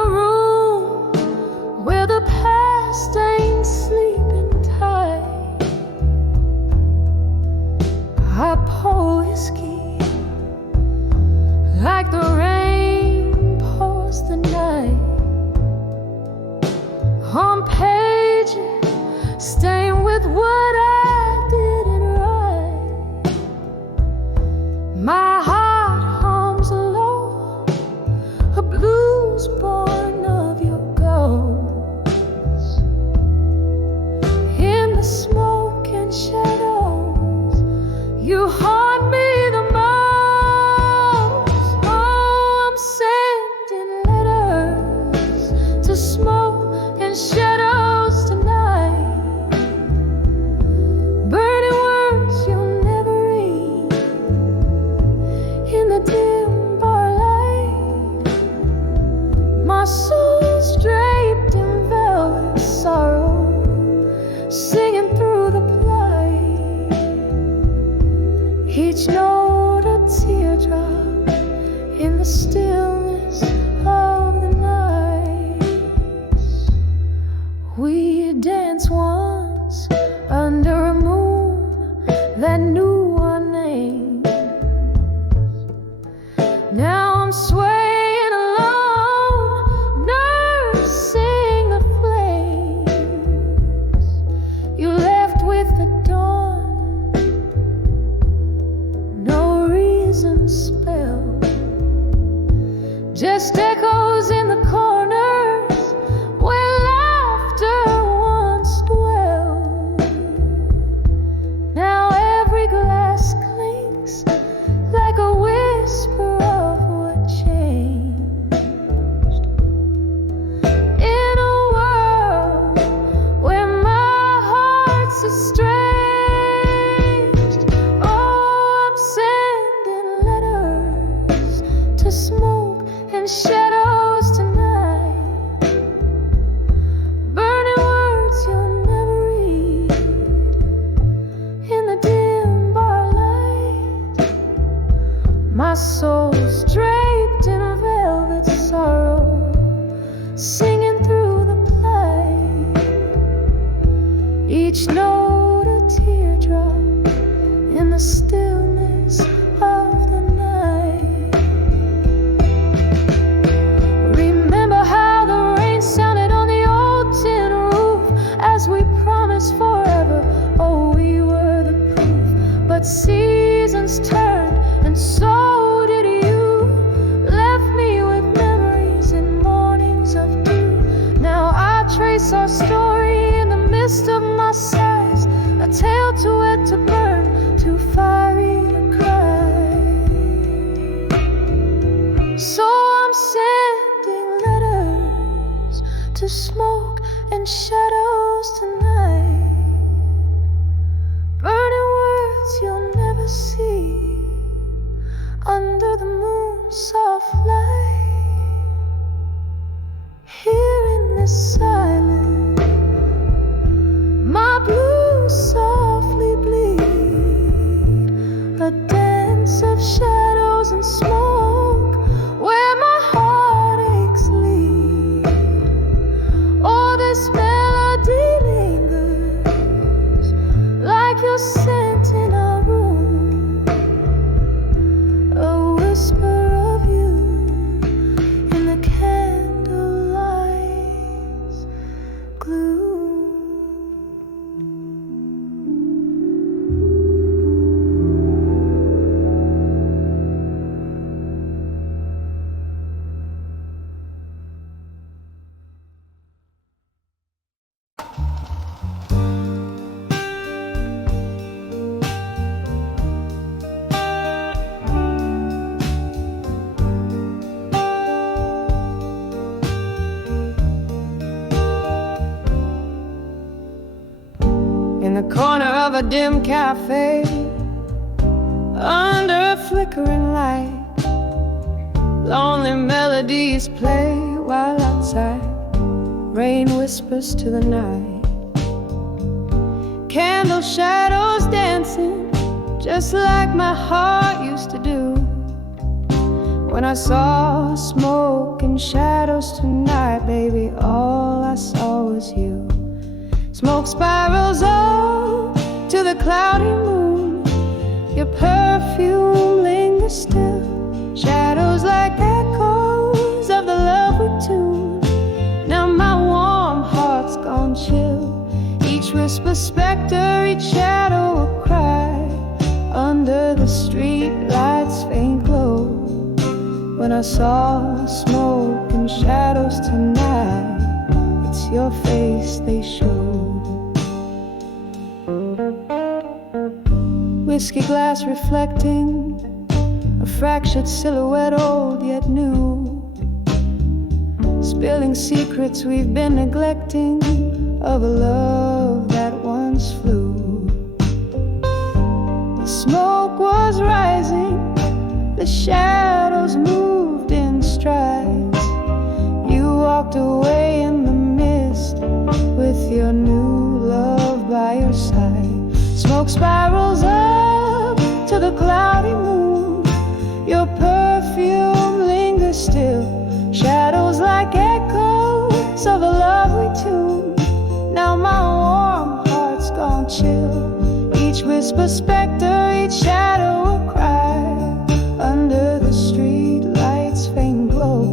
a room where the past ain't sleeping tight. I pour whiskey like the rain pours the night on pages stained with what I didn't write. My heart hums low, a blues born of your ghost. In the smoke and shadows, you haunt me the most. Oh, I'm sending letters to smoke and shadows tonight, burning words you'll never read in the dim bar light. My soul's draped in velvet sorrow, singing through the plight. Each note a teardrop in the stillness of the night. We danced once under a moon that knew our names. Now I'm swaying alone, nursing the flames you left with the dawn. No reason spelled, just echoes in the corners where laughter once dwelled. Now every glass clinks like a whisper of what changed. In a world where my heart's estranged, oh, I'm sending letters to smoke and shadows tonight, burning words you'll never read in the dim bar light. My soul's draped in velvet sorrow, singing through the plight. Each note a teardrop in the stillness of the night. Remember how the rain sounded on the old tin roof as we promised forever. Oh, we were the proof. But seasons turned and so did you. Left me with memories and mornings of dew. Now I trace our story in the midst of my sighs, a tale too wet to burn, too fiery to cry. So I'm sending letters to smoke and shadows tonight, burning words you'll never see under the moon's soft light. Here in this silence, my blues softly bleed, a dance of shadows and smoke where my heartaches lead. Oh, this melody lingers like your scent in a room, a whisper of you in the candlelight's gloom. In the corner of a dim cafe, under a flickering light, lonely melodies play while outside rain whispers to the night. Candle shadows dancing just like my heart used to do When I saw smoke and shadows tonight, baby, all I saw was you. Smoke spirals up to the cloudy moon. Your perfume lingers still. Shadows like echoes of the love we tuned. Now my warm heart's gone chill. Each whisper specter, each shadow a cry. Under the street lights' faint glow. When I saw smoke and shadows tonight, it's your face they showed. Whiskey glass reflecting a fractured silhouette, old yet new. Spilling secrets we've been neglecting of a love that once flew. The smoke was rising, the shadows moved in strides. You walked away in the mist with your new love by your side. Smoke spirals up to the cloudy moon. Your perfume lingers still. Shadows like echoes of a love we tuned. Now my warm heart's gone chill. Each whisper specter, each shadow a cry. Under the street lights' faint glow.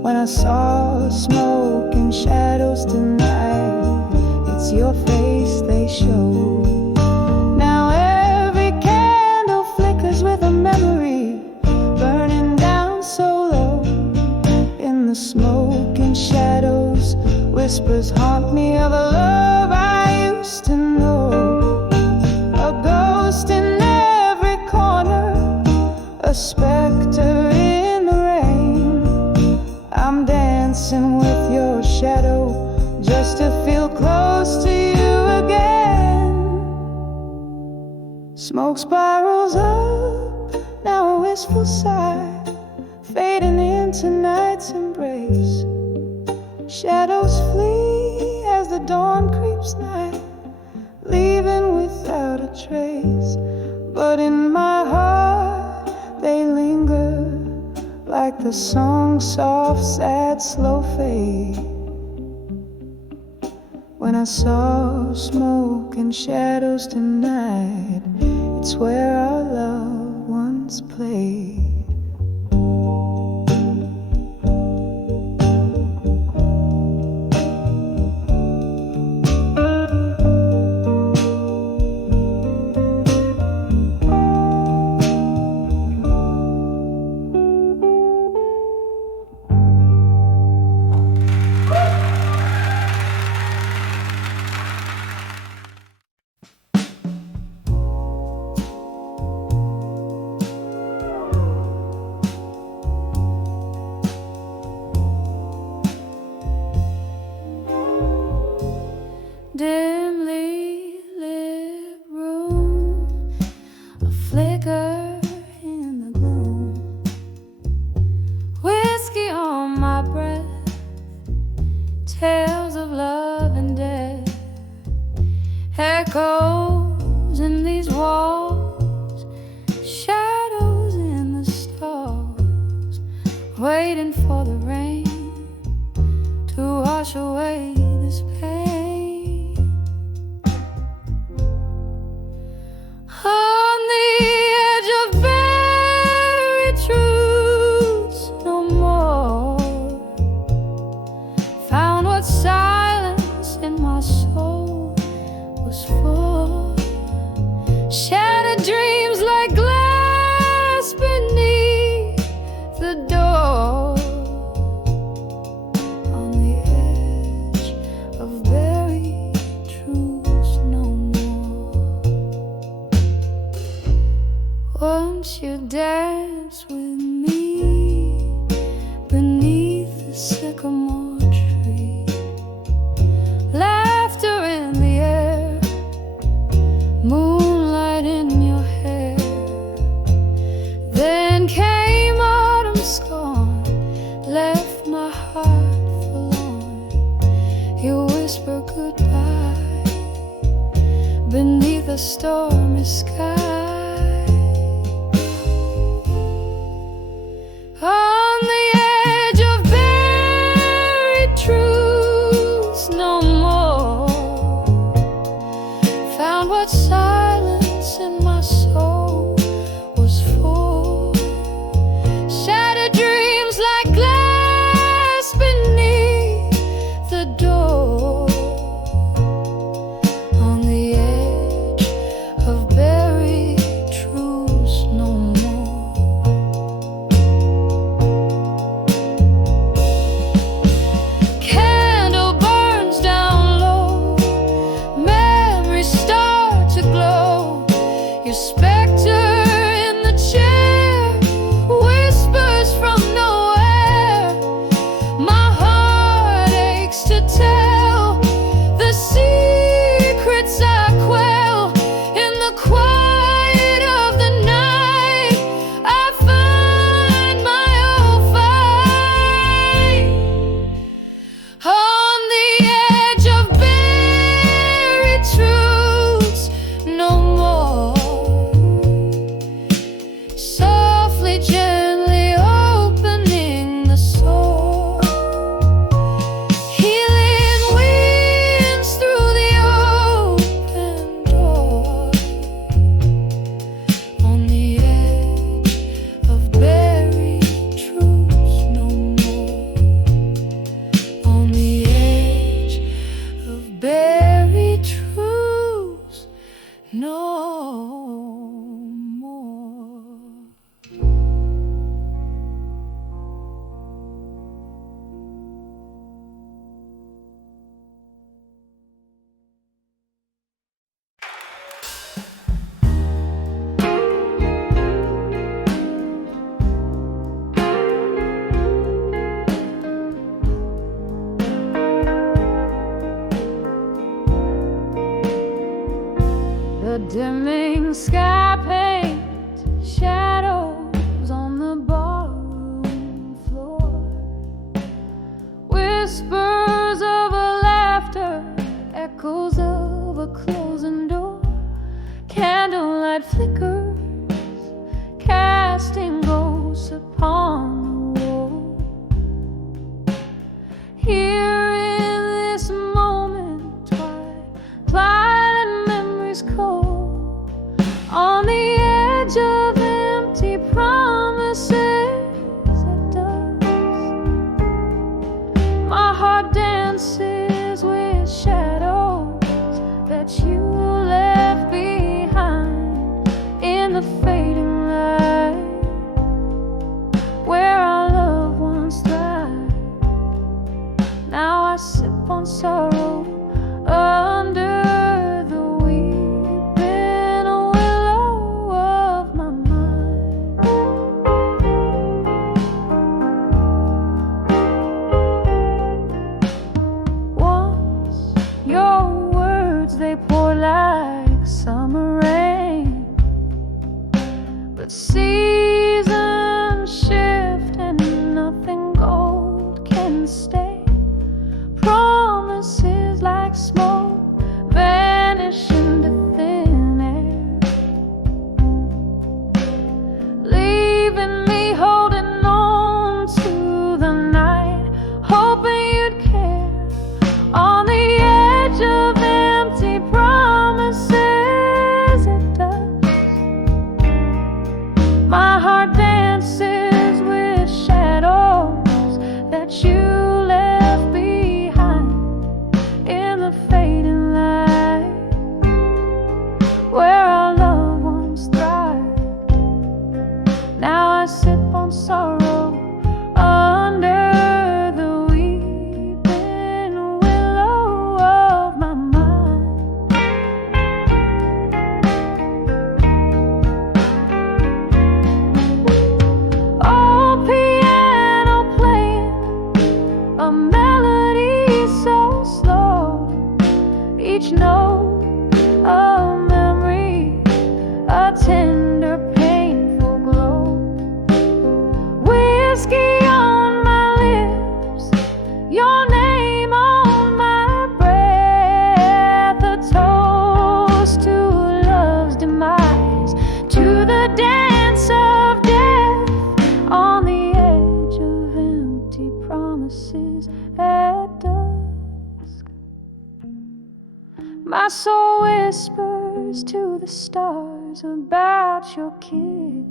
When I saw smoke and shadows tonight, it's your face they show. Now every candle flickers with a memory, burning down so low. In the smoke and shadows, whispers haunt me of a love I used to know. A ghost in every corner, a specter in the rain. I'm dancing with your shadow just to feel close to you again. Smoke spirals up, now a wistful sigh, fading into night's embrace. Shadows flee as the dawn creeps nigh, leaving without a trace. But in my heart they linger, like the song's soft, sad, slow fade. When I saw smoke and shadows tonight, it's where our love once played. Dimly lit room, a flicker in the gloom. Whiskey on my breath, tales of love and death. Echoes in these walls, shadows in the stalls, waiting for the rain to wash away this pain. On the edge of buried truths, no more. Found what silence in my soul was for. Shattered dreams like glass beneath the door. On the edge of buried truths, no more. Won't you dance with me beneath the sycamore tree? Laughter in the air, moonlight in your hair. Then came autumn scorn, left my heart forlorn. You whisper goodbye beneath a stormy sky. Dimming sky paint, shadows on the ballroom floor, whispers of a laughter, echoes of a closing door. Candlelight flickers, casting ghosts upon the wall. Here in this moment, twilight and memories cold, on the edge of empty promises at dusk. My heart dances with shadows that you left behind in the fading light, where our love once thrived. Now I sip on sorrow under the weeping willow of my mind. Once your words, they pour like summer rain, but seasons shift and nothing gold can stay. Promises like smoke vanish into thin air, leaving me holding on to the night, hoping you'd care. On the edge of empty promises at dusk, my heart dances with shadows that you left behind in the fading light, where our love once thrived. Now I sip on sorrow under the weeping willow of my mind. Oh, piano playing a melody so slow, each note a memory, a tender, painful glow. Whiskey on my lips, your name on my breath, a toast to love's demise, to the dance of death, on the edge of empty promises at dusk. My soul whispers to the stars about your kiss.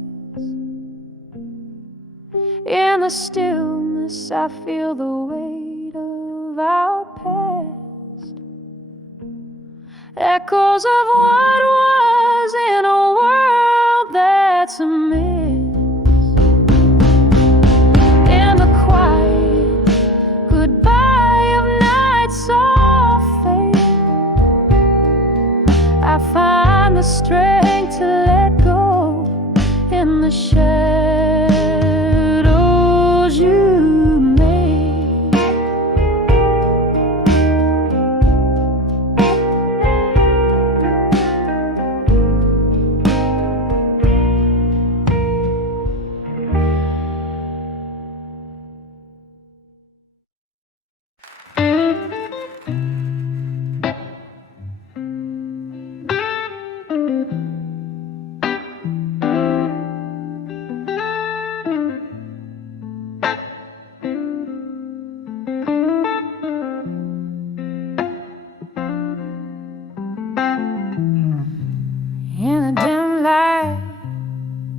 In the stillness I feel the weight of our past, echoes of what was in a world that's a miss. In the quiet goodbye of nights so fading, I find the strength to let go in the shadows you made. In the dim light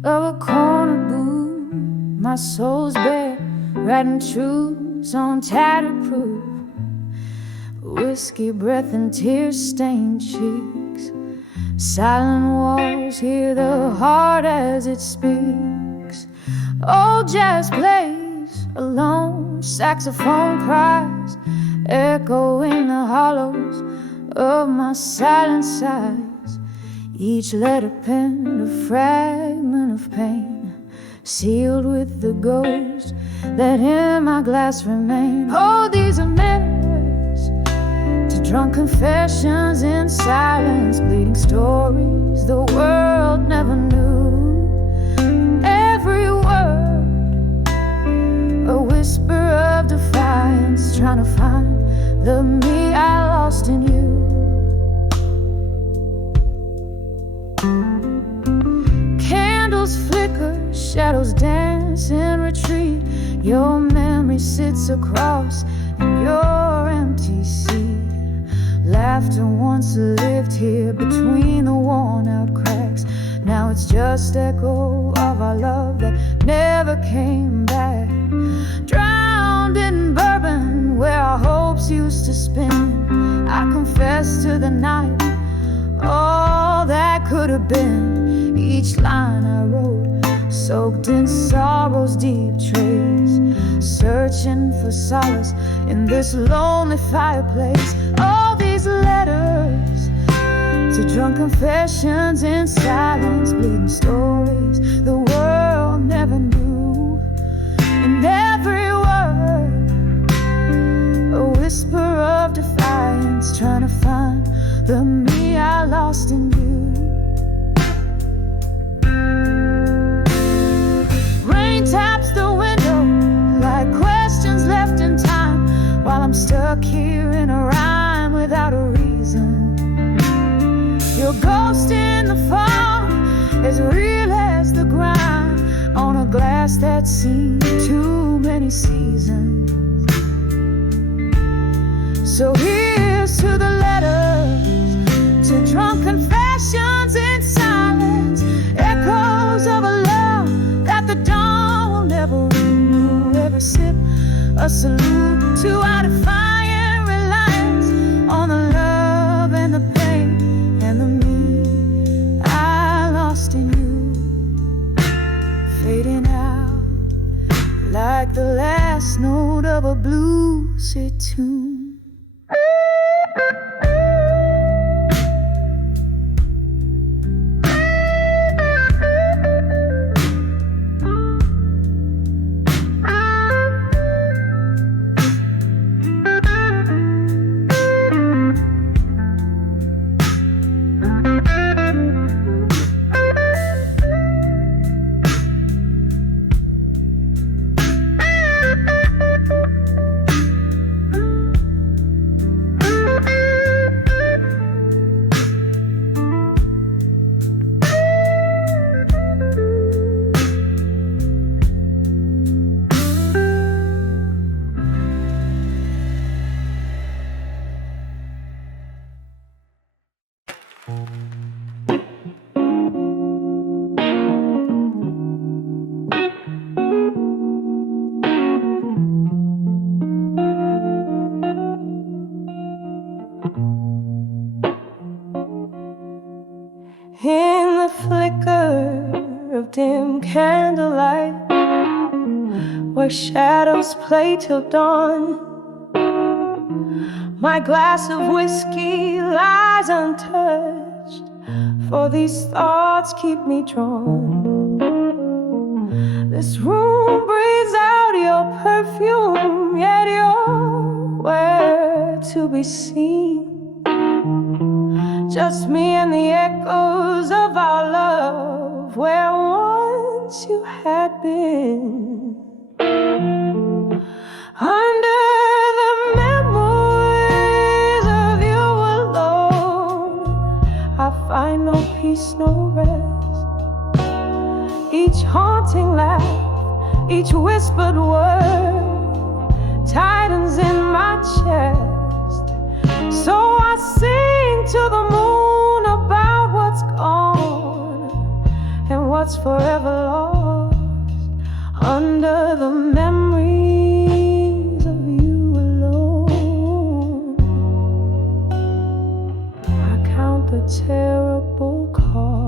of a corner booth, my soul's bare, writing truths on tattered proof. Whiskey breath and tear-stained cheeks, silent walls hear the heart as it speaks. Old jazz plays alone, saxophone cries, echoing the hollows of my silent sighs. Each letter penned a fragment of pain, sealed with the ghost that in my glass remain. Oh, these are mirrors to Drunk confessions in silence, bleeding stories the world never knew. Every word, a whisper of defiance, trying to find the me I lost in you. Candles flicker, shadows dance in retreat. Your memory sits across in your empty seat. Laughter once lived here between the worn out cracks. Now it's just echo of our love that never came back. Drowned in bourbon where our hopes used to spin, I confess to the night all that could have been. Each line I wrote soaked in sorrow's deep trace, searching for solace in this lonely fireplace. All these letters to drunk confessions in silence, bleeding stories the world never knew. And every word, a whisper of defiance, trying to find the me I lost in you. Rain taps the window like questions left in time, while I'm stuck here in a rhyme without a reason. Your ghost in the fog, as real as the grind on a glass that's seen too many seasons. So here's to the letters, to drunk confessions in silence, echoes of a love that the dawn will never renew. Every sip a salute to our defiant reliance on the love and the pain and the me I lost in you, fading out like the last note of a blues tune. In the flicker of dim candlelight, where shadows play till dawn, my glass of whiskey lies untouched, for these thoughts keep me drawn. This room breathes out your perfume, yet you're where to be seen. Just me and the echoes of our love, where once you had been. Under the memories of you alone, I find no peace, no rest. Each haunting laugh, each whispered word tightens in my chest. So I sing to the moon about what's gone and what's forever lost. Under the memories of you alone, I count the terrible cost.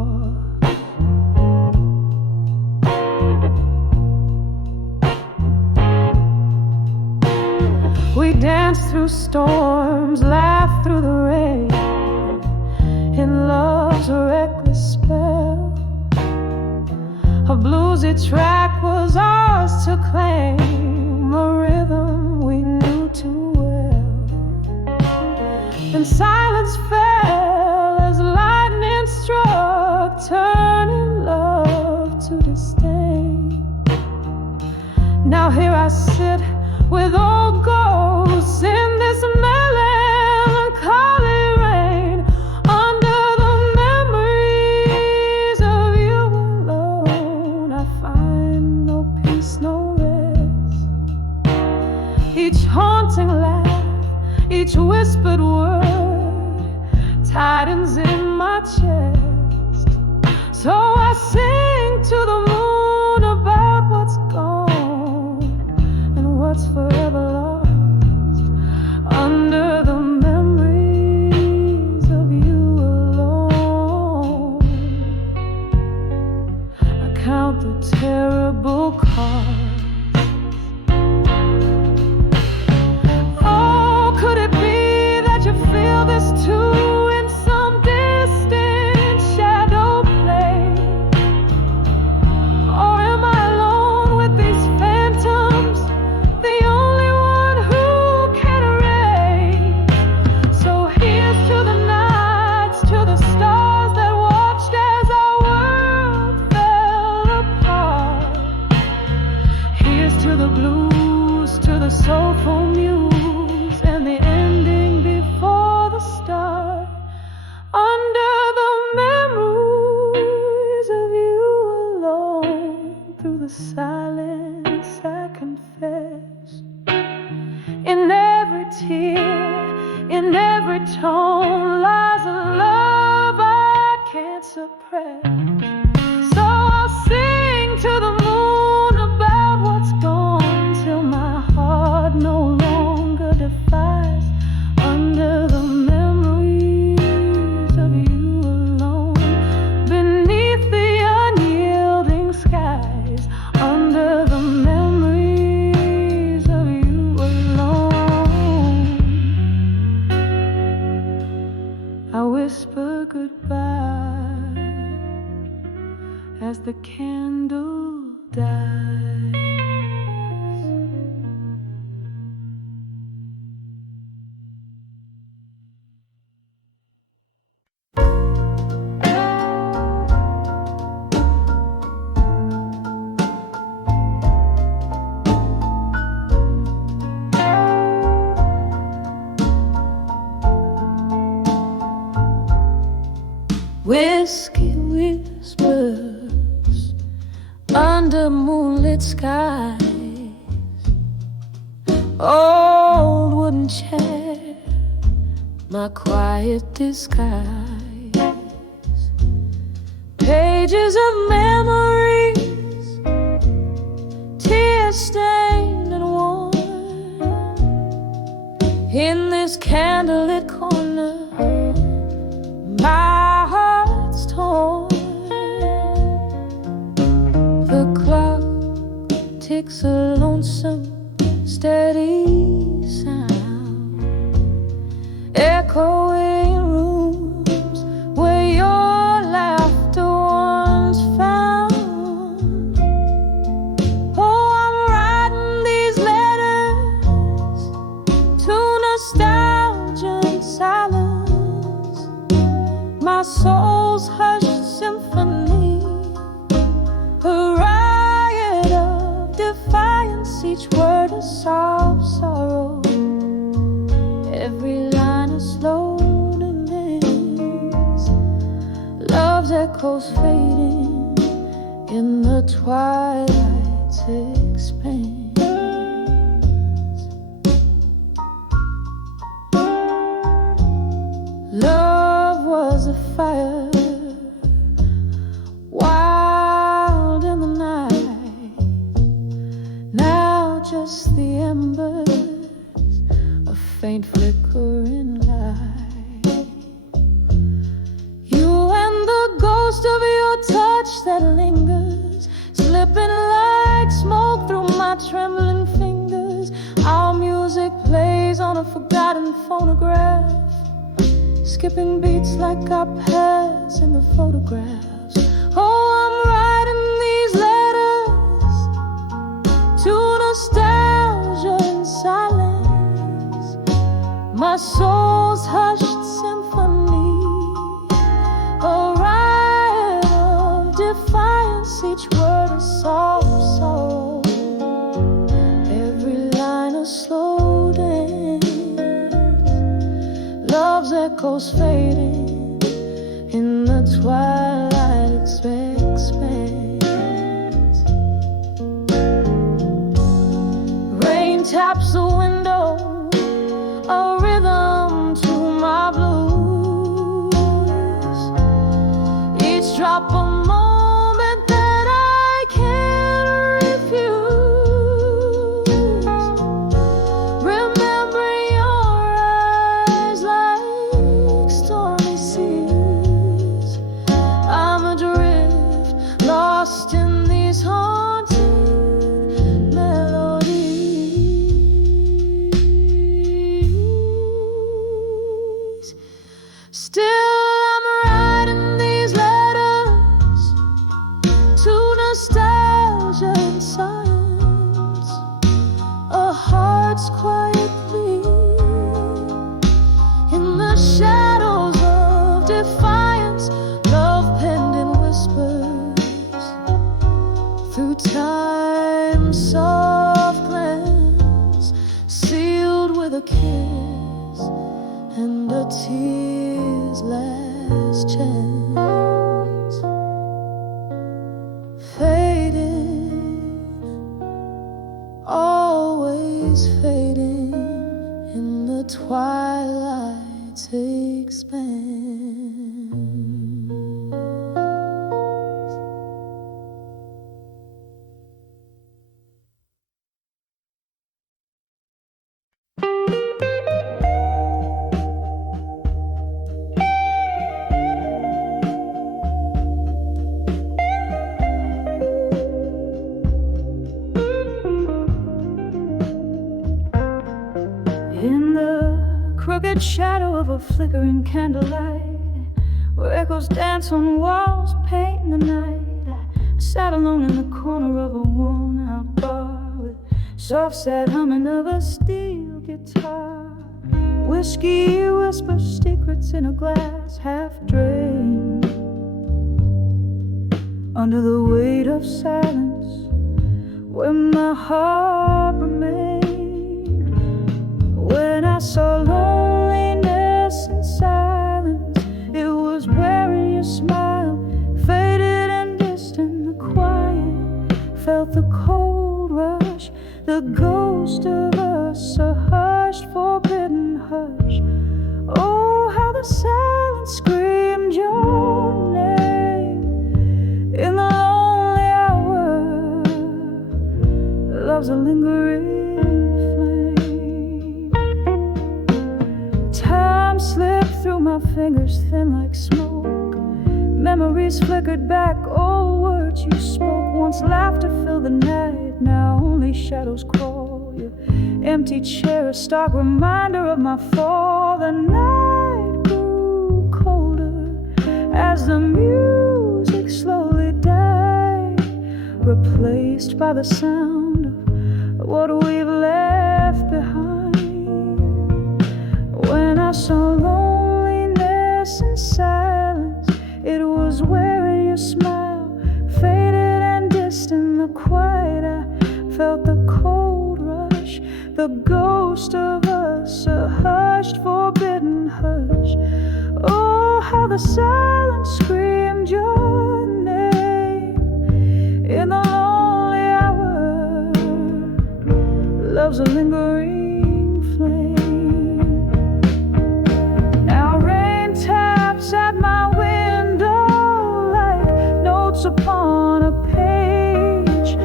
We dance through storms, laugh through the rain, in love's reckless spell. A bluesy track was ours to claim, a rhythm we knew too well. The and silence fell as lightning struck, turning love to disdain. Now here I sit with old ghosts in this melancholy rain, under the memories of you alone. I find no peace, no rest. Each haunting laugh, each whispered word tightens in my chest. So I sing to the moon about what's gone and what's forever lost, under the memories of you alone. I count the terrible cards. Feel this too in some distant shadow play, or am I alone with these phantoms, the only one who can erase? So here's to the nights, to the stars that watched as our world fell apart. Here's to the blues, to the soulful muse, and the ending before the start, under the memories of you alone. Through the silence I confess, in every tear, in every tone lies a love I can't suppress. So I'll sing to the moon about what's gone, till my heart no longer defies, under the memories of you alone. Beneath the unyielding skies, under the memories of you alone. I whisper goodbye as the candle dies. Whiskey whispers under moonlit skies, old wooden chair, my quiet disguise, pages of memories, tear stained and worn, in this candlelit corner, my heart's torn. The clock ticks a lonesome, steady sound, echoing rooms where your laughter once found. Oh, I'm writing these letters to nostalgia and silence, my soul's hushed symphony, a riot of defiance, each word a sob sorrow, every line a slow release, love's echoes fading in the twilight's expanse. Love was a fire, wild in the night, now just the embers, a faint flickering light. You and the ghost of your touch that lingers, slipping like smoke through my trembling fingers. Our music plays on a forgotten phonograph, skipping beats like our past in the photographs. Oh, I'm writing these letters to nostalgia and silence, my soul most hushed symphony, a riot of defiance, each word a soft sorrow, every line a slow dance. Love's echoes fading in the twilight expanse. Rain taps the window, a rhythm to my blues. Each drop a moment that I can't refuse. Remembering your eyes like stormy seas. I'm adrift, lost in these haunting melodies. Still I'm writing these letters to nostalgia and silence, a heart's quiet plea in the shadows of defiance. Love penned in whispers through time's soft glance, sealed with a kiss and a tear's last chance. Fading, always fading in the twilight's expanse. In the crooked shadow of a flickering candlelight, where echoes dance on walls, paint in the night, I sat alone in the corner of a worn-out bar with soft, sad humming of a steel guitar. Whiskey whispers secrets in a glass half drained. Under the weight of silence, where my heart remained. When I saw loneliness and silence, it was wearing your smile, faded and distant. The quiet felt the cold rush, the ghost of us, a hushed, forbidden hush. Oh, how the silence screamed your name in the lonely hour. Love's a lingering slipped through my fingers, thin like smoke. Memories flickered back, old words you spoke. Once laughter filled the night, now only shadows crawl. Your empty chair, a stark reminder of my fall. The night grew colder as the music slowly died, replaced by the sound of what we've left behind. When I saw loneliness and silence, it was wearing your smile, faded and distant. The quiet, I felt the cold rush, the ghost of us, a hushed, forbidden hush. Oh, how the silence screamed your name in the lonely hour. Love's a lingering flame. At my window like notes upon a page,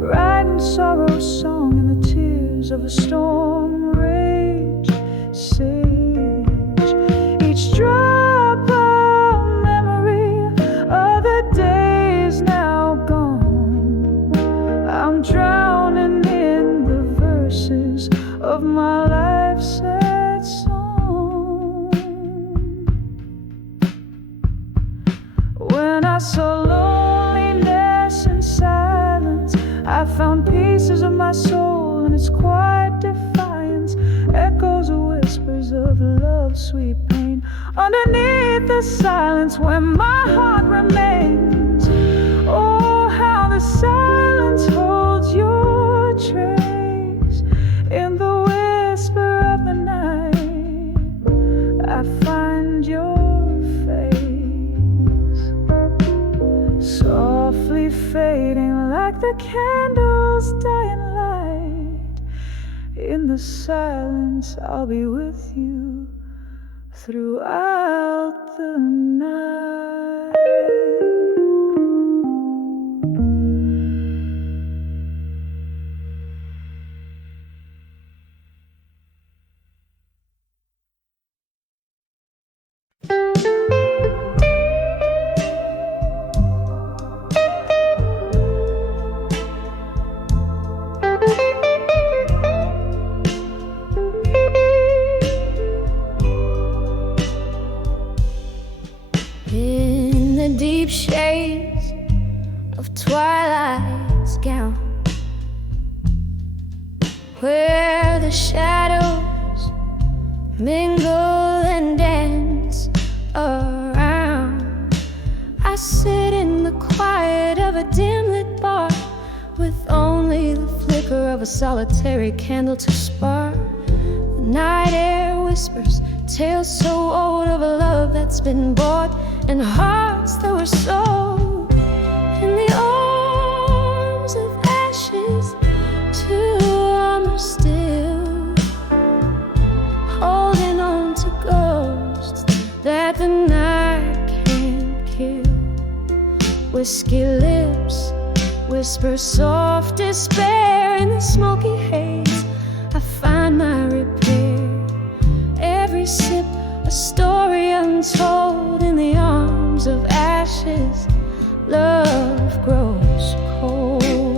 writing sorrow's song in the tears of a storm rage. Sage, each drop of memory of the days now gone. I'm drowning in the verses of my life's sad song. When I saw loneliness and silence, I found pieces of my soul in its quiet defiance, echoes of whispers of love your sweet pain. Underneath the silence where my heart remains. Oh, how the silence holds your trace. In the whisper of the night, I find your face, softly fading like the candle's dying light. In the silence, I'll be with you throughout the night. In the deep shades of twilight's gown, where the shadows mingle and dance around, I sit in the quiet of a dim-lit bar, with only the flicker of a solitary candle to spark. The night air whispers tales so old of a love that's been bought, and hearts that were sold in the arms of ashes. Too warm or still, holding on to ghosts that the night can't kill. Whiskey lips whisper soft despair in the smoky haze. I find my repair. Every sip a story untold in the arms of ashes. Love grows cold.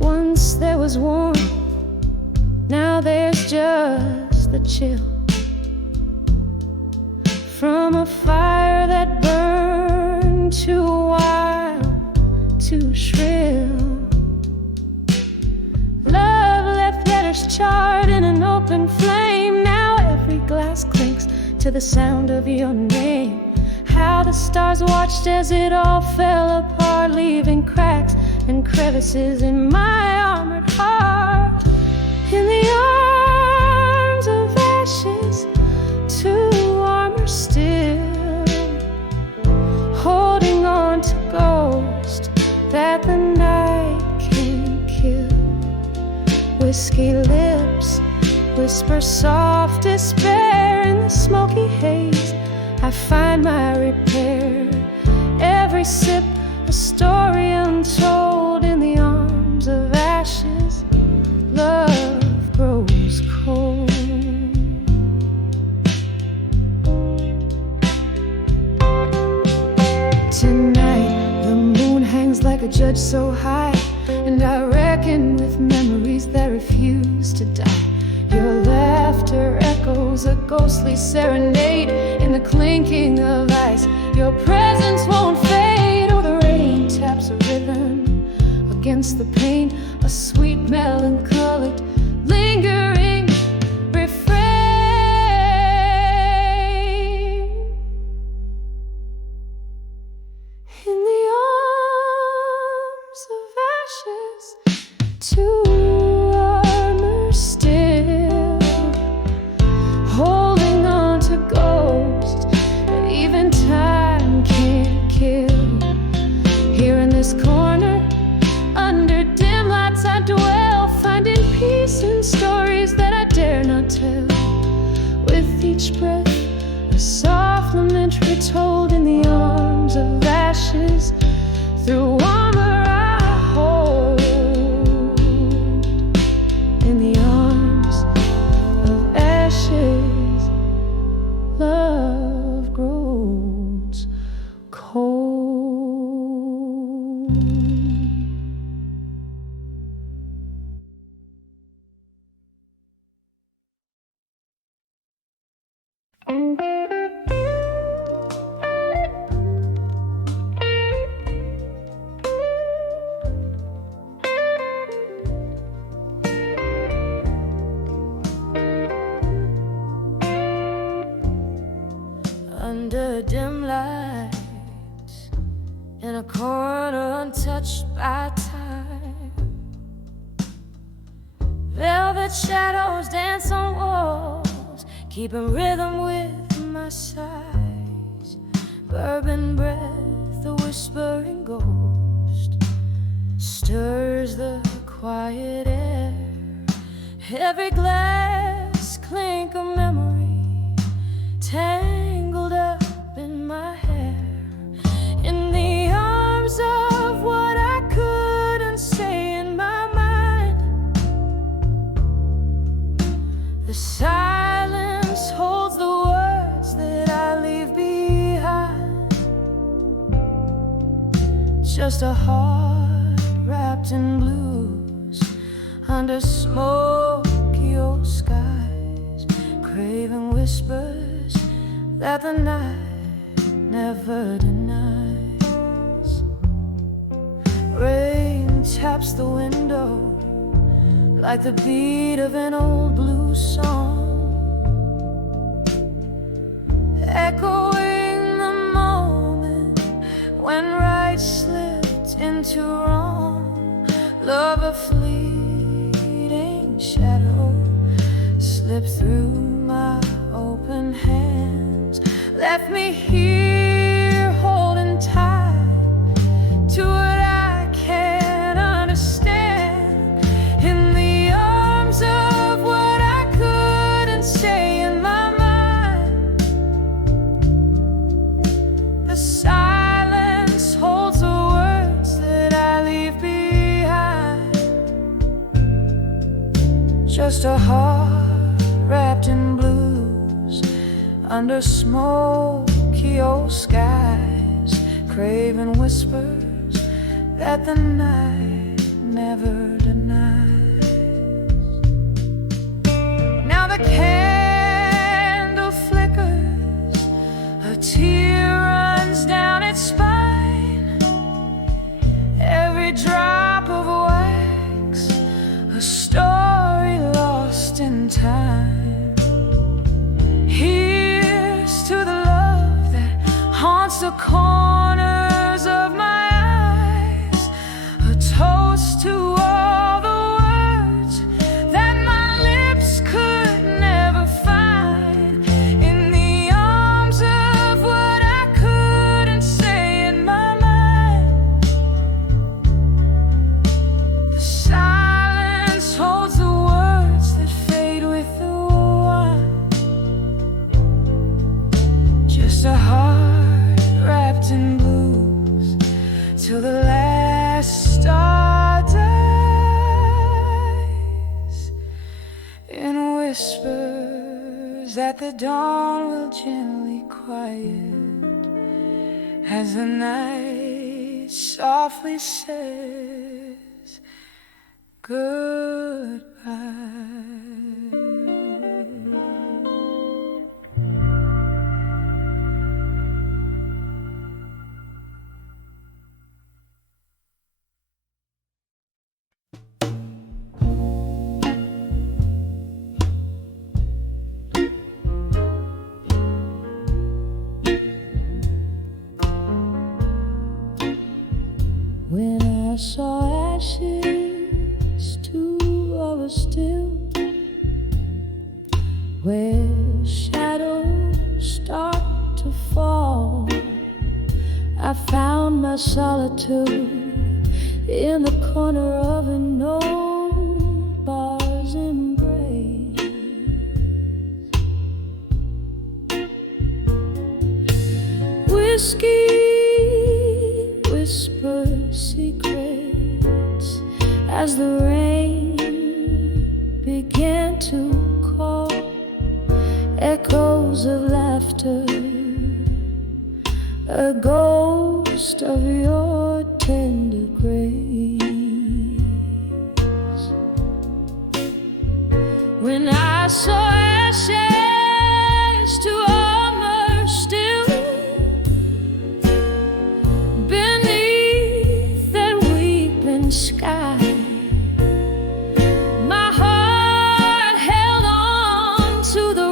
Once there was warmth, now there's just the chill from a fire that burned too wild, too shrill. Charred in an open flame. Now every glass clinks to the sound of your name. How the stars watched as it all fell apart, leaving cracks and crevices in my armored heart. In the arms of ashes, too warm or still, holding on to ghosts that the night can't kill. Whiskey lips whisper soft despair in the smoky haze. I find my repair. Every sip a story untold in the arms of ashes. Love grows cold. Tonight the moon hangs like a judge so high, and I reckon with memories that refuse to die. Your laughter echoes a ghostly serenade in the clinking of ice. Your presence won't fade. Oh, the rain taps a rhythm against the pane, a sweet melancholic lingering refrain. In the arms of ashes, too armor still, holding on to ghosts that even time can't kill. Here in this corner, under dim lights I dwell, finding peace in stories that I dare not tell. With each breath, a soft lament retold in the arms of ashes. Through armor I hold, in the arms of ashes, love grows cold. under dim lights, in a corner untouched by time. Velvet shadows dance on walls, keeping rhythm with my sighs. Bourbon breath, a whispering ghost, stirs the quiet air. Every glass clink a memory, tangled up in my hair. In the arms of what I couldn't say in my mind, the silence holds the words that I leave behind. Just a heart wrapped in blues, under smoky old skies, craving whispers that the night never denies. Rain taps the window like the beat of an old blues song, echoing the moment when right slipped into wrong. Love a fleeting shadow slipped through my open hands, left me here holding tight to what I can't understand. In the arms of what I couldn't say in my mind, the silence holds the words that I leave behind. Just a heart wrapped in blues, under smoky old skies, craving whispers that the night never denies. Now the candle flickers, a tear runs down its spine. Every drop of wax, a story lost in time. Here's to the love that haunts the corners of my eyes, a toast to all the words that my lips could never find. In the arms of what I couldn't say in my mind, the silence holds the words that fade with the wine. Just a heart wrapped in blues till the last star dies, in whispers that the dawn will gently quiet as the night softly says goodbye. When I saw ashes, two of us still, where shadows start to fall, I found my solitude in the corner of an old bar's embrace. Whiskey whispered secrets as the rain began to call, echoes of laughter, a ghost of your tender grace. When I saw ashes to armor still beneath that weeping sky, my heart held on to the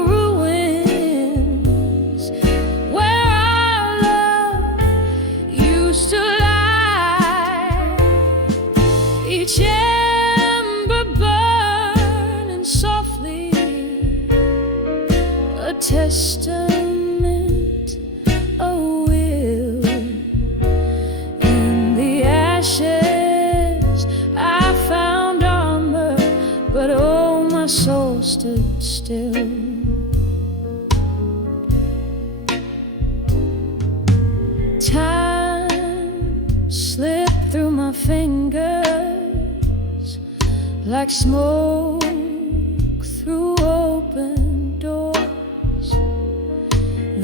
ruins where testament, a will. In the ashes I found armor, but oh, my soul stood still. Time slipped through my fingers like smoke through open doors.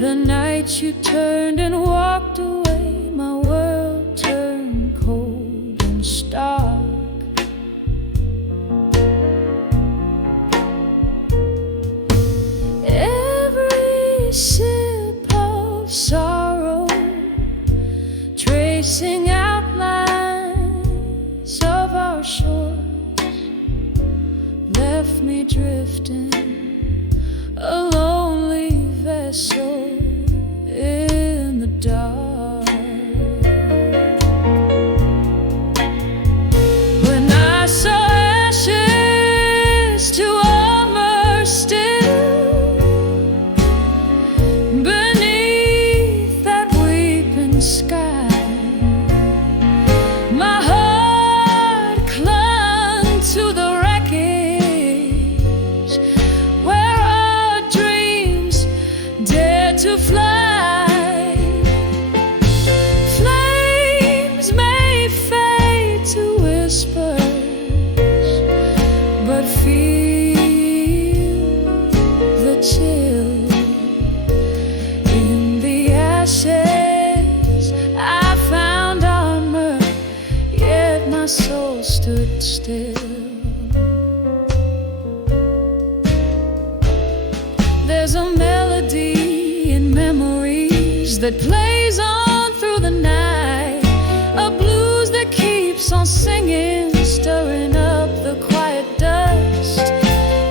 The night you turned and walked away, my world turned cold and stark. Every sip of sorrow, tracing outlines of our shores, left me drifting, a lonely vessel in the dark. When I saw ashes to armor still, beneath that weeping sky, my heart clung to the wreckage where our dreams dared to fly. Flames may fade to whispers, but feel the chill. In the ashes I found armor, yet my soul stood still. There's a melody in memories that plays on through the night, a blues that keeps on singing, stirring up the quiet dust.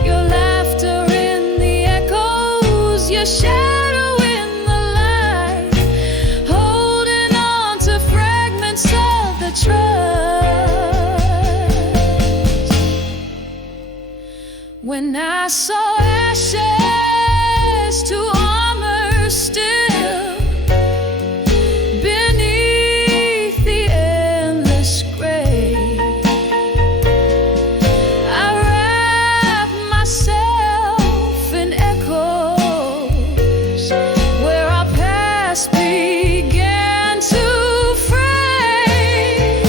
Your laughter in the echoes, your shadow in the light, holding on to fragments of the trust. When I saw ashes to armor still, beneath the endless gray, I wrapped myself in echoes where our past began to fray.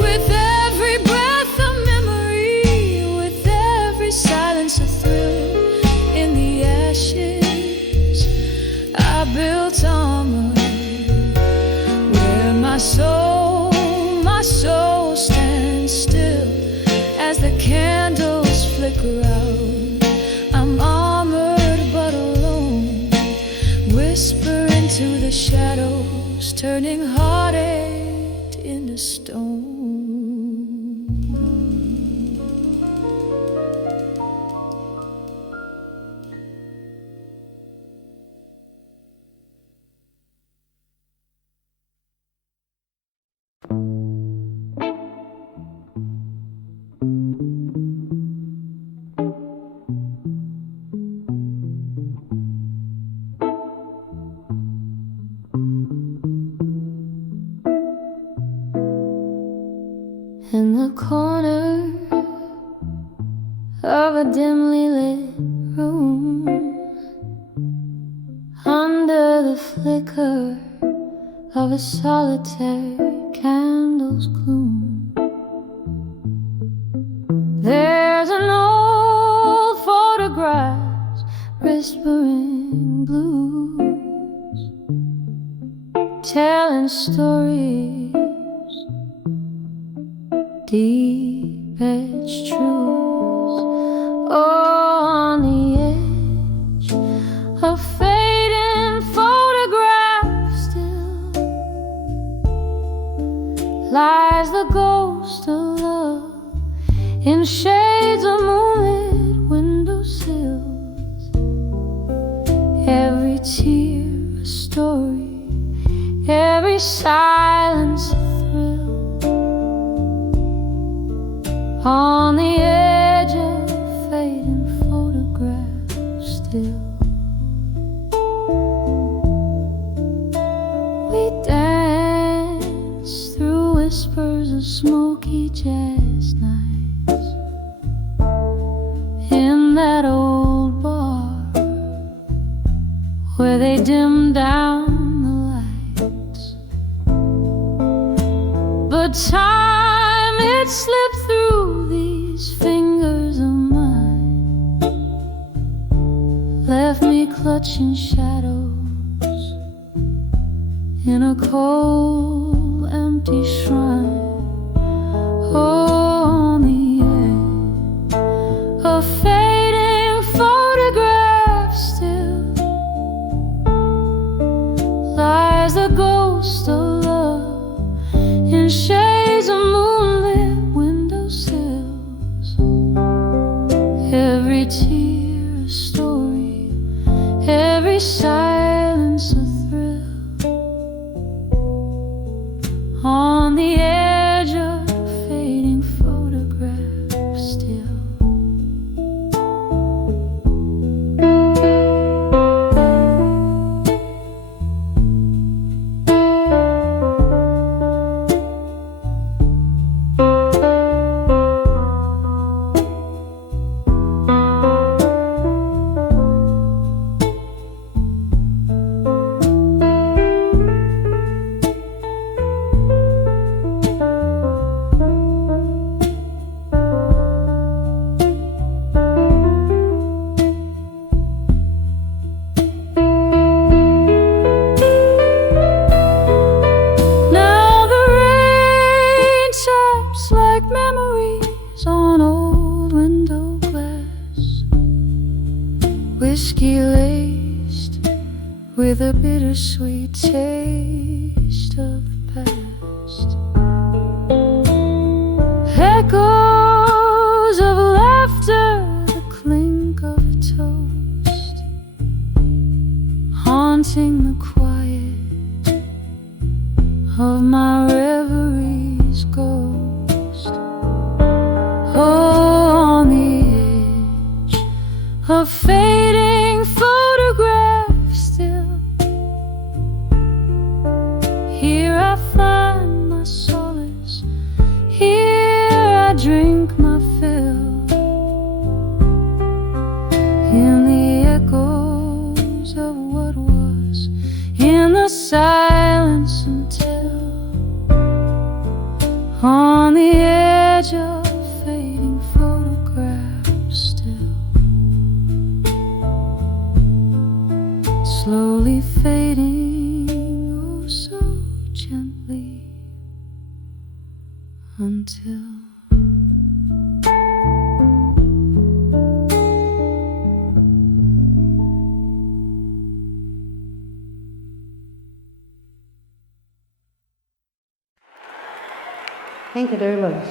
With every breath a memory, with every silence a thrill. In the ashes I built armor, where my soul stands still as the candles flicker out. I'm armored but alone, whisper into the shadows, turning heartache into stone. In the corner of a dimly lit room, under the flicker of a solitary candle's gloom, there's an old photograph whispering blues, telling stories deep edge truths. Oh, on the edge of fading photographs still lies the ghost of love in shades of moonlit windowsills. Every tear a story, every silence a thrill. On the edge of fading photographs still. where they dim down the lights. But time, it slipped through these fingers of mine, left me clutching shadows in a cold, empty shrine. On the edge, a fading photograph still lies the ghost of love in shades of moonlit windowsills. Every tear a story, every silence a thrill. On the edge of a fading photograph still. Whiskey laced with a bittersweet taste of the past. Echoes of laughter, the clink of a toast, haunting the quiet of my reverie's ghost. On the edge of fading photograph still, here I find my solace, here I drink my fill, in the echoes of what was, in the silence until, on the edge of fading photograph still, slowly fading, oh so gently, until Thank you very much.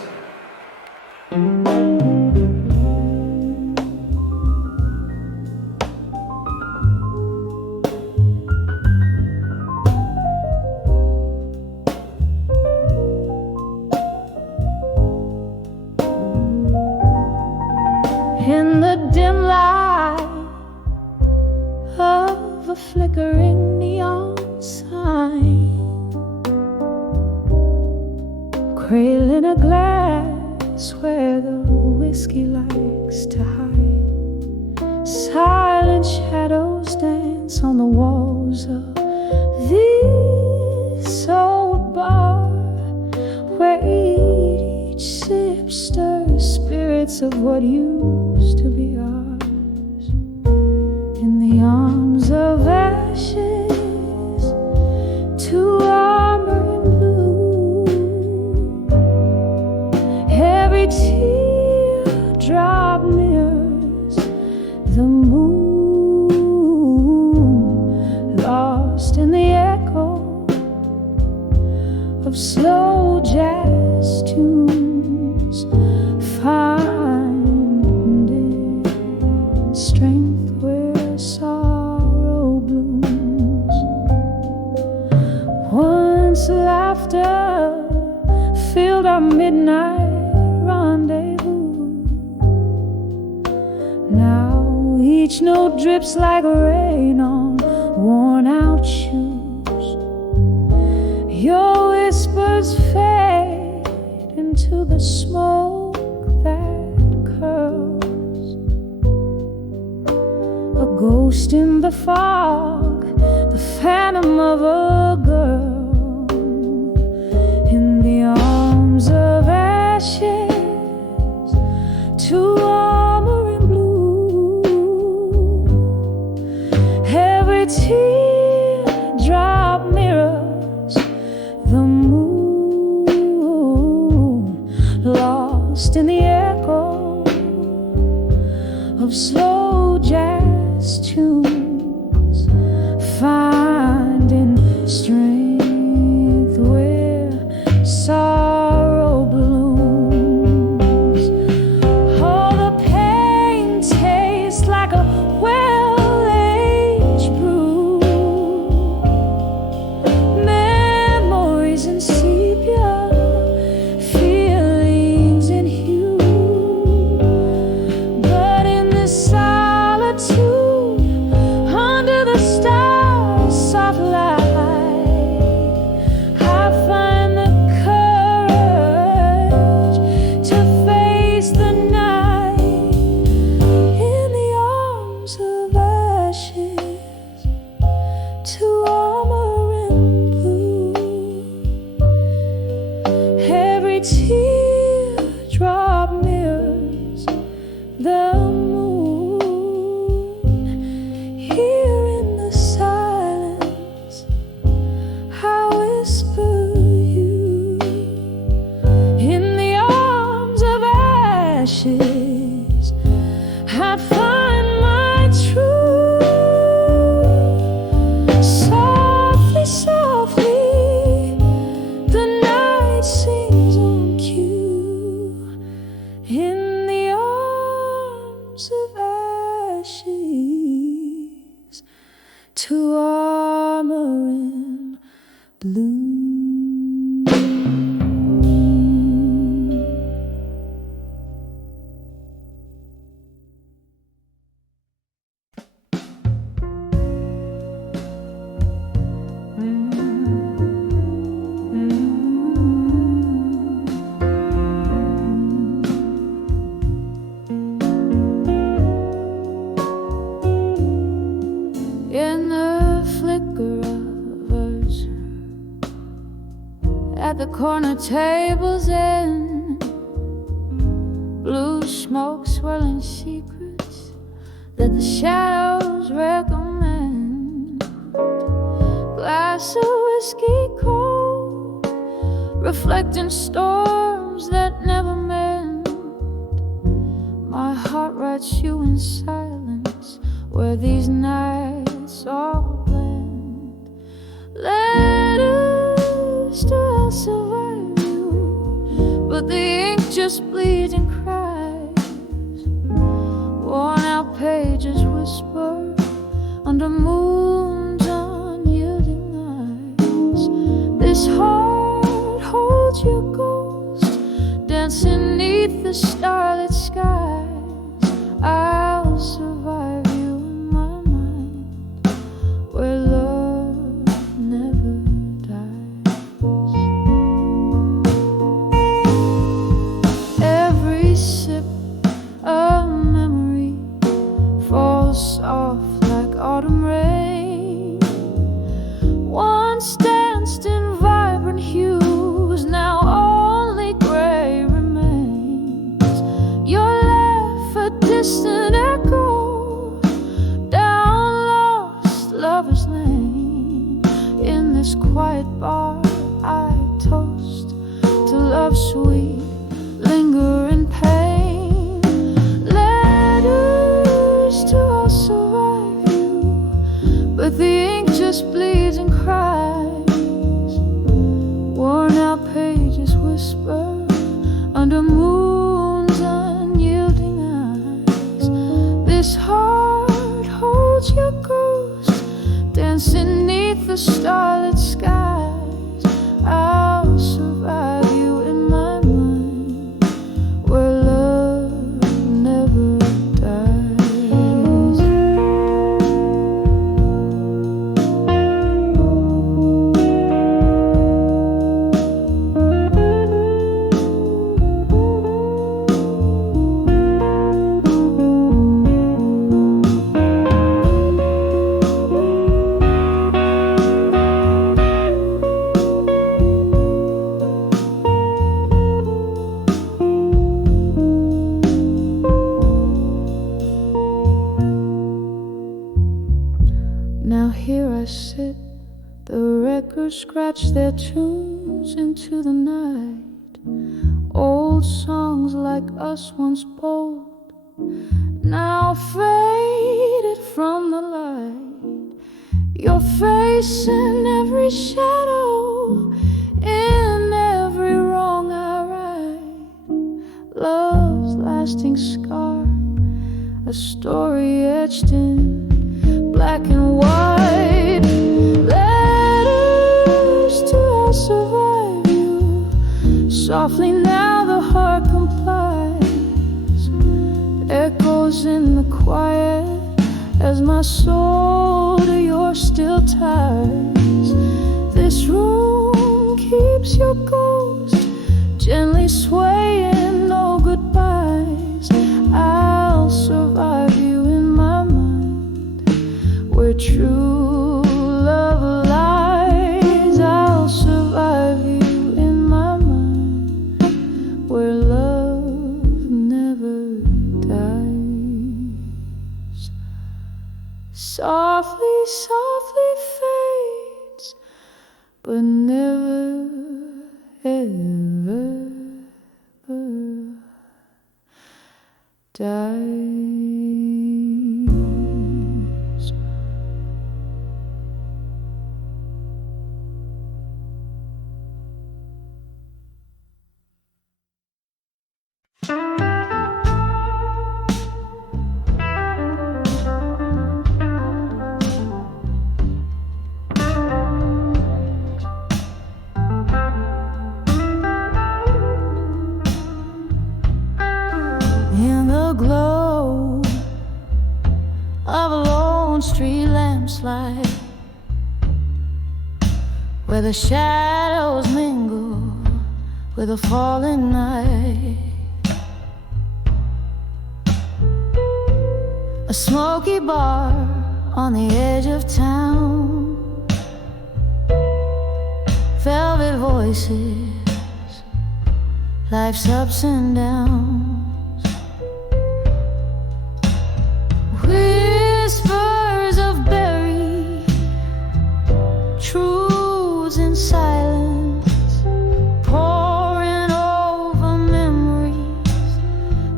in the dim light of a flickering neon sign, cradling a glass where the whiskey likes to hide. Silent shadows dance on the walls of this old bar, where each sip stirs spirits of what used to be ours. In the arms of ashes, to armor in blue, every teardrop mirrors the moon, lost in the echo of slow jazz tunes, finding strength where sorrow blooms. Once laughter filled our midnight rendezvous, now each note drips like rain on worn out shoes. Your whispers fade into the smoke that curls, a ghost in the fog the phantom of a girl in the arms of ashes, to armor in blue. Every teardrop mirrors the moon, lost in the echo of slow jazz tunes, finding strength where sorrow blooms. Oh, the pain tastes like a well-aged brew, memories in sepia, feelings in hue. But in this solitude, under the stars' soft light, I find the courage to face the night in the arms of ashes, to armor in blue. Every teardrop mirrors the moon. Here in the silence, I whisper you. In the arms of ashes, I'd find my truth. Softly, softly, the night sings on cue. In the arms of ashes, to armor in blue. In the flicker of us, at the corner table's end, blue smoke swirling secrets that the shadows recommend. Glass of whiskey cold, reflecting storms that never mend. My heart writes you in silence, where these nights all blend. Letters to I'll survive you, but the ink just bleeds and cries. Worn out pages whisper under moon's unyielding eyes. This heart holds your ghost, dancing neath the starlit skies. I'll survive you in my mind, where love never dies. Every sip of memory falls soft like autumn rain. Once danced in vibrant hues, now only gray remains. Your laugh, a distant echo down lost lovers' lane. In this quiet bar I toast to love sweet, lingering pain. Letters to I'll survive you, but the ink just bleeds and cries. Worn out pages whisper under moon's unyielding eyes. This heart holds your ghost, dancing neath the starlit skies. I'll survive you in my mind, where love never dies. whispers scratch their tunes into the night. Old songs like us once bold, now faded from the light. Your face in every shadow, in every wrong I write. Love's lasting scar, a story etched in black and white. Letters to I'll survive you. Softly now the heart complies. Echoes in the quiet as my soul to your still ties. This room keeps your ghost gently swaying, no goodbyes. I'll survive you in my mind, where true love lies. I'll survive you in my mind, where love never dies. Softly, softly fades, but never, ever, dies. In the glow of a lone street lampslight, where the shadows mingle with a falling night, a smoky bar on the edge of town, velvet voices, life's ups and downs. Whispers of buried truths in silence, pouring over memories,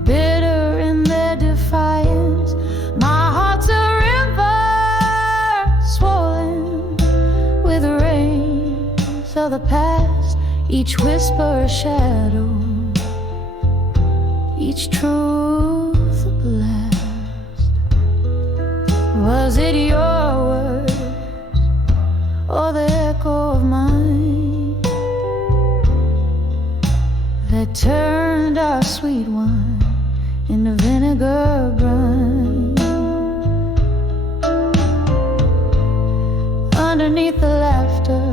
bitter in their defiance. My heart's a river swollen with rains of the past, each whisper a shadow, each truth a blast. Was it your words or the echo of mine that turned our sweet wine into vinegar brine? Underneath the laughter,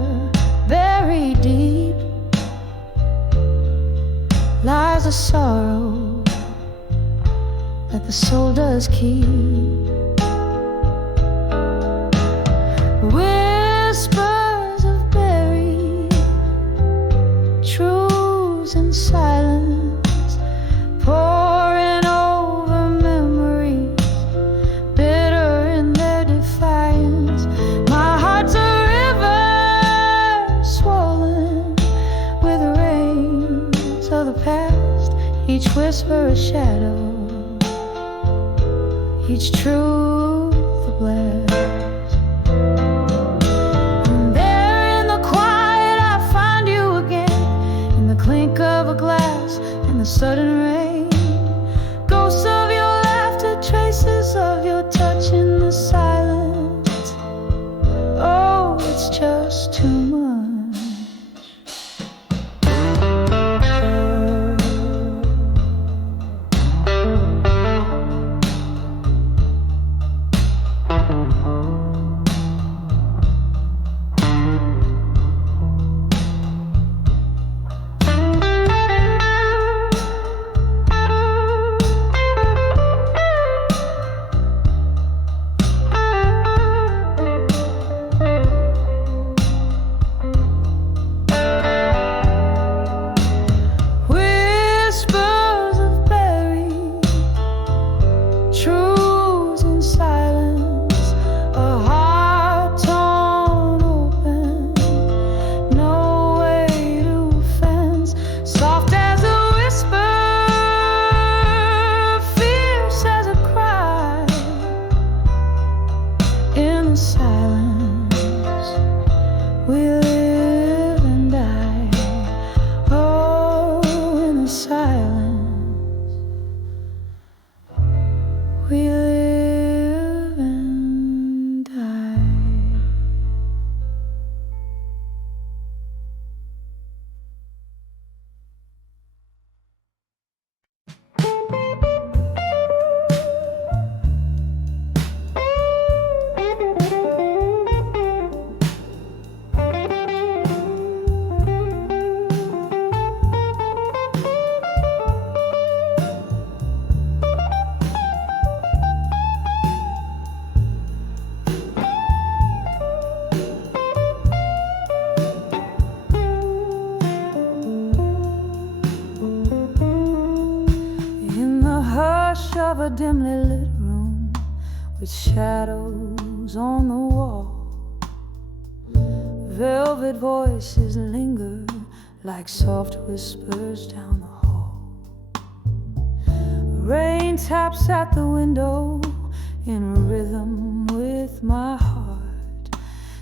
buried deep, lies a sorrow that the soul does keep. Whispers of buried truths in silence, pouring over memories, bitter in their defiance. My heart's a river swollen with rains of the past, each whisper a shadow, each truth a blast. The sudden rain, ghosts of your laughter, traces of your touch in the silence. Oh, it's just too much. edge of a dimly lit room with shadows on the wall. Velvet voices linger like soft whispers down the hall. Rain taps at the window in rhythm with my heart.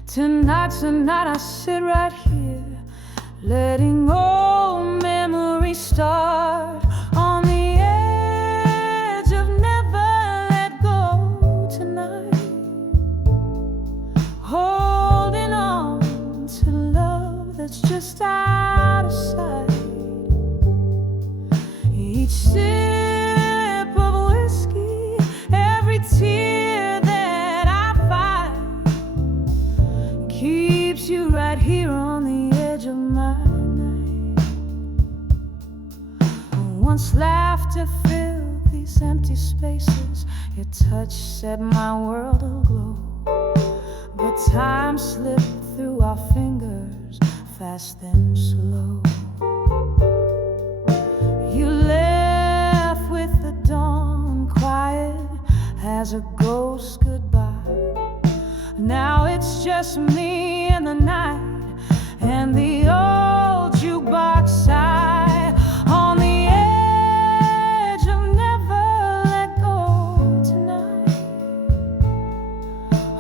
Tonight I sit right here, letting old memories start. On the edge of never let go tonight, holding on to love that's just out of sight. Each sip of whiskey, every tear that I find, keeps you right here on the edge of my night. Once laughter filled these empty spaces, your touch set my world aglow. But time slipped through our fingers, fast then slow. You left with the dawn quiet as a ghost goodbye. Now it's just me and the night and the old jukebox side. On the edge of never let go tonight,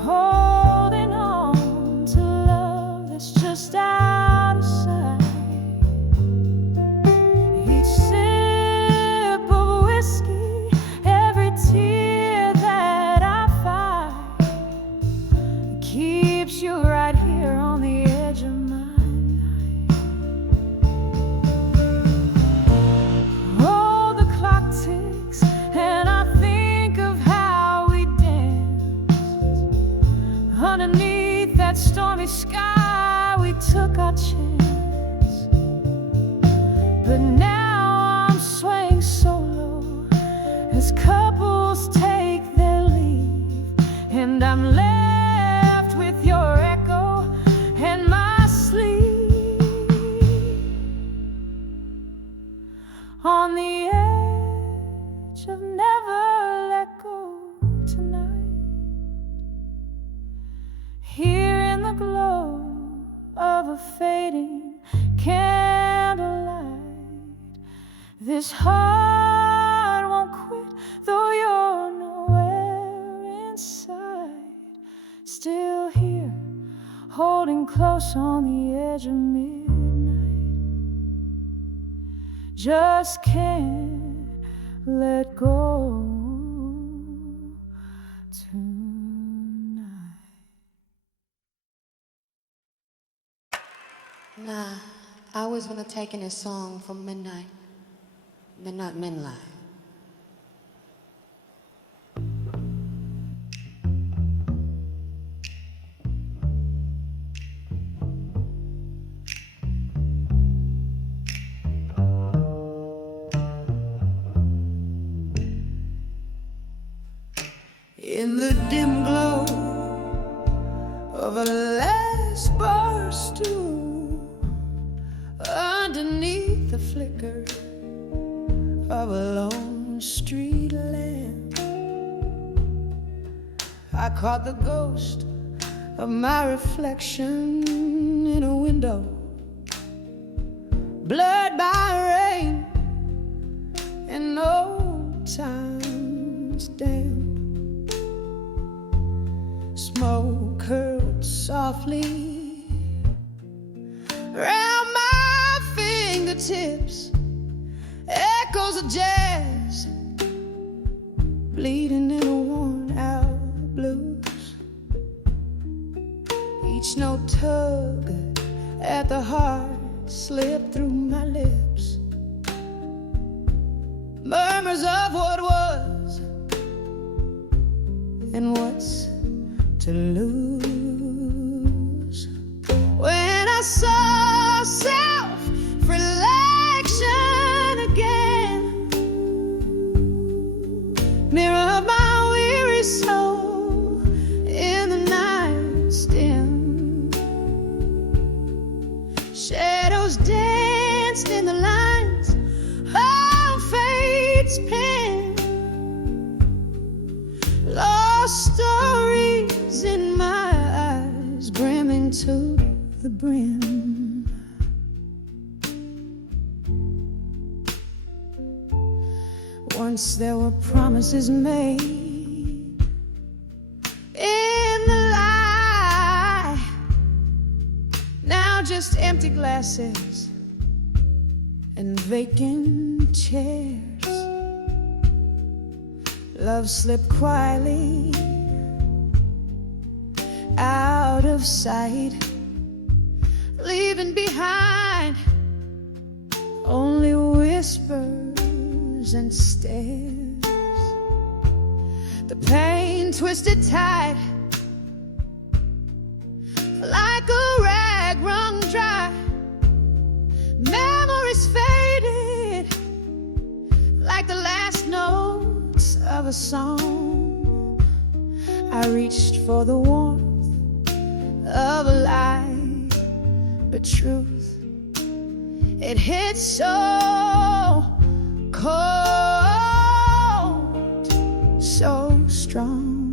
holding on to love that's just out of sight. Each sip of whiskey, every tear that I find, keeps you right here on the edge of my night. Oh, the clock ticks and I think of how we danced underneath that stormy sky. We took our chance, but now I'm swaying solo as couples take their leave, and I'm left with your echo and my sleep. On the edge of never let go tonight, here in the glow of a fading candlelight. This heart won't quit, though you're nowhere inside. Still here, holding close on the edge of midnight. Just can't let go tonight. Nah, I always want to take in a song from midnight midnight. In the dim glow of a last bar stool, underneath the flicker of a lone street lamp, I caught the ghost of my reflection in a window, blurred by rain and old time's damp. Smoke curled softly round my fingertips, echoes of jazz bleeding in a worn-out blues. Each note tug at the heart slipped through my lips, murmurs of what was and what's to lose. When I saw self-reflection again, mirror of my weary soul in the night's dim, shadows danced in the lines of fate's pen, brim. Once there were promises made in the light, now just empty glasses and vacant chairs. Love slipped quietly out of sight, leaving behind only whispers and stares. The pain twisted tight like a rag wrung dry. Memories faded like the last notes of a song. I reached for the warmth of a lie, but truth, it hit so cold, so strong.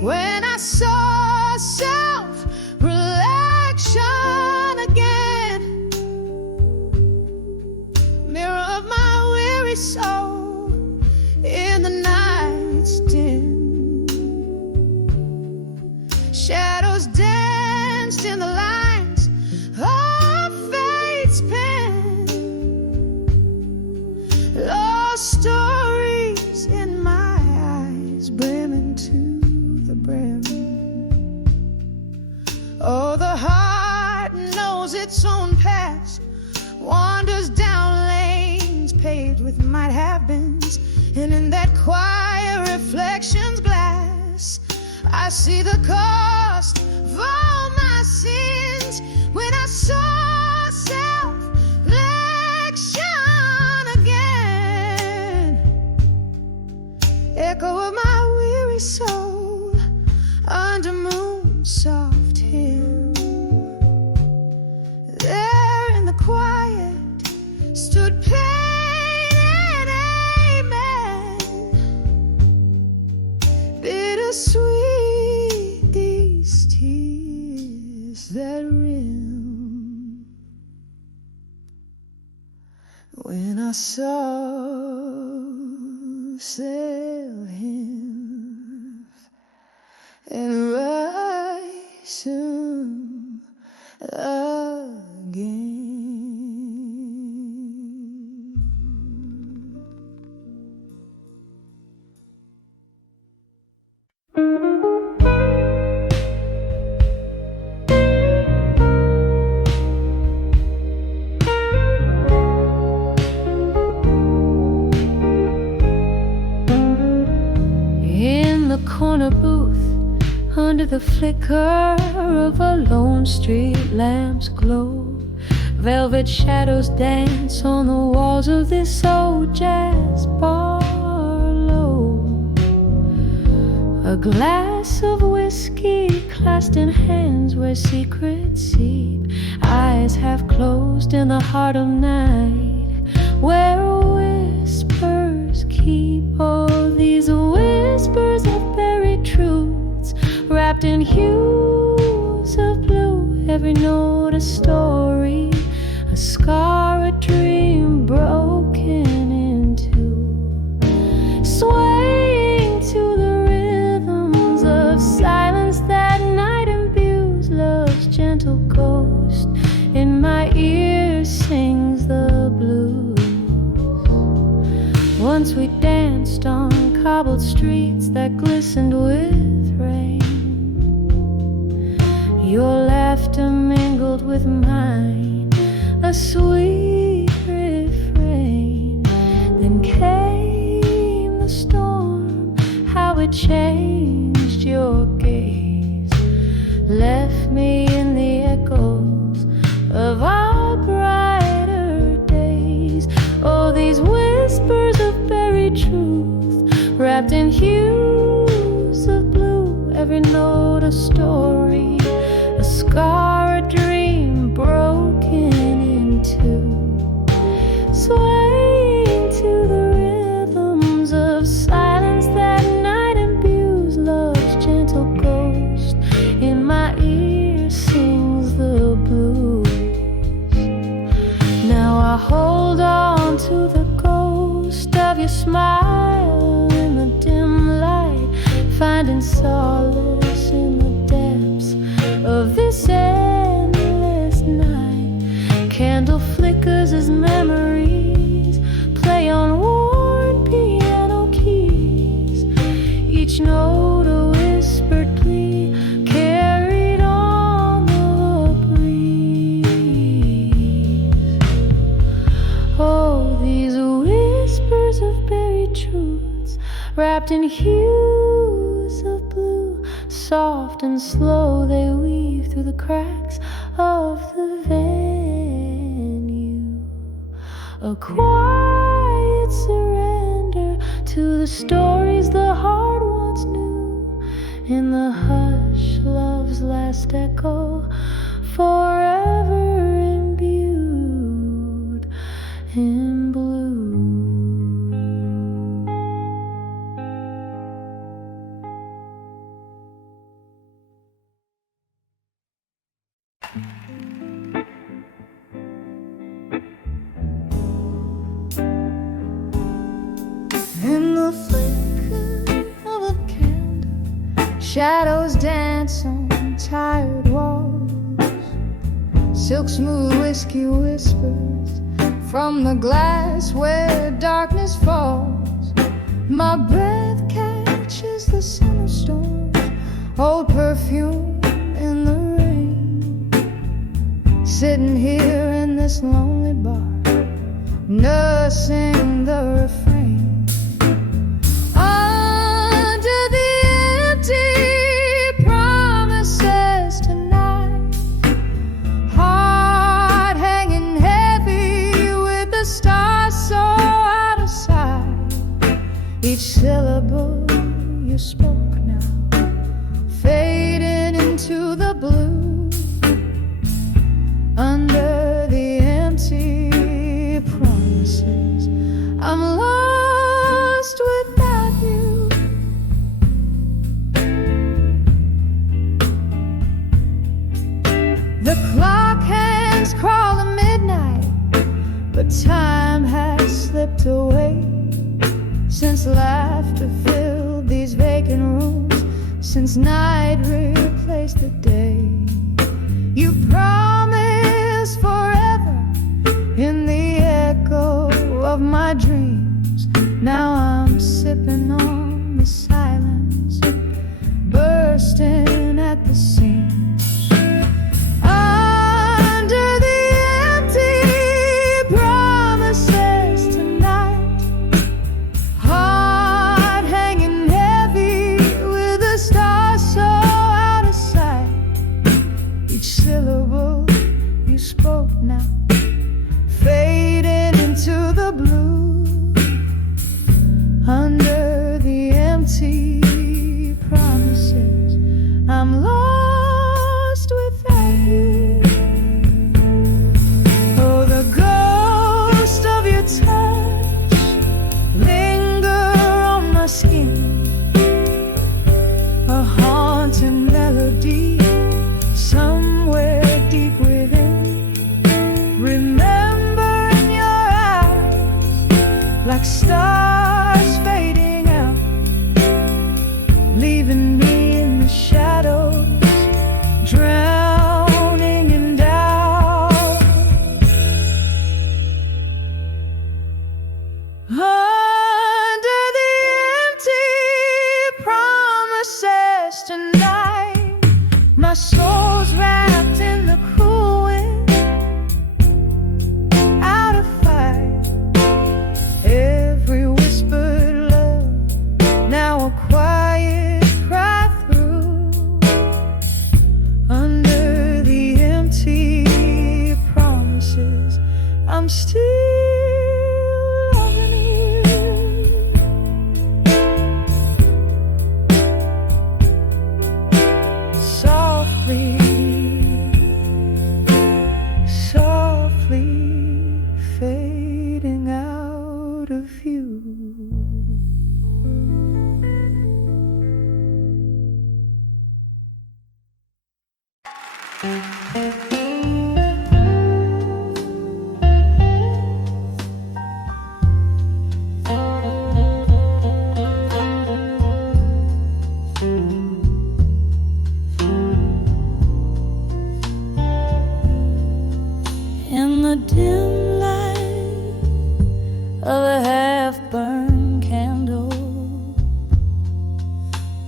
When I saw self-reflection again, mirror of my weary soul in the night's dim, shadows danced in the lines of fate's pen. Lost stories in my eyes, brimming to the brim. Oh, the heart knows its own past, wanders down lanes paved with might have beens, and in that quiet reflection's glass, I see the cost of all my sins. When I saw self-reflection again, echo of my weary soul under moon's soft hymn. There in the quiet stood pain and amen, bittersweet these tears that rim. When I saw sail him and rise him again. In the corner booth, under the flicker of a lone street lamp's glow, velvet shadows dance on the walls of this old jazz parlor. A glass of whiskey clasped in hands where secrets seep, eyes half closed in the heart of night, where whispers keep. Oh, these whispers of buried truths, wrapped in hues of blue, every note a story, a scar, a dream broken in two, swaying to the rhythms of silence that night imbues love's gentle ghost. In my ear sings the blues. Once we danced on cobbled streets that glistened with rain. Your laughter mingled with mine, a sweet refrain. Then came the storm, how it changed your gaze, left me in the echoes of our brighter days. Oh, these whispers of buried truth, wrapped in hues of blue, every note a story, a scar, a dream broken in two, swaying to the rhythms of silence that night imbues love's gentle ghost. In my ear smile in the dim light, finding solace in the depths of this endless night. Candle flickers as memories play on worn piano keys, each note a whispered plea carried on the breeze. Oh, these whispers of buried truths, wrapped in hues of blue, soft and slow they weave through the cracks of the venue. A quiet surrender to the stories the heart once knew, in the hush love's last echo, forever imbued in blue. In the flicker of a candle, shadows dance on tired walls. Silk smooth whiskey whispers from the glass where darkness falls. My breath catches the summer storm, old perfume in the rain. Sitting here in this lonely bar, nursing the refrain. Under the empty promises tonight, heart hanging heavy with the stars so out of sight. Each syllable you spoke now, fading into the blue. Under the empty promises, I'm lost without you. The clock hands crawl to midnight, but time has slipped away. Since laughter filled these vacant rooms, since night replaced the day. You promised forever in the echo of my dreams. Now I'm sipping on the silence, bursting at the seams. Under the empty promises tonight, heart hanging heavy with the stars so out of sight. Each syllable you spoke now, fading into the blue. Under the empty promises, I'm lost without you. Oh, the ghost of your touch linger on my skin, a haunting melody somewhere deep within. Remembering your eyes like stars fading out, leaving me in the shadows, drowning in doubt. Under the empty promises tonight, my soul's wrapped in the cool wind, out of fight. Every whispered love, now a quiet cry through. Under the empty promises, I'm still loving you. Softly, softly fading out of view. half-burned candle.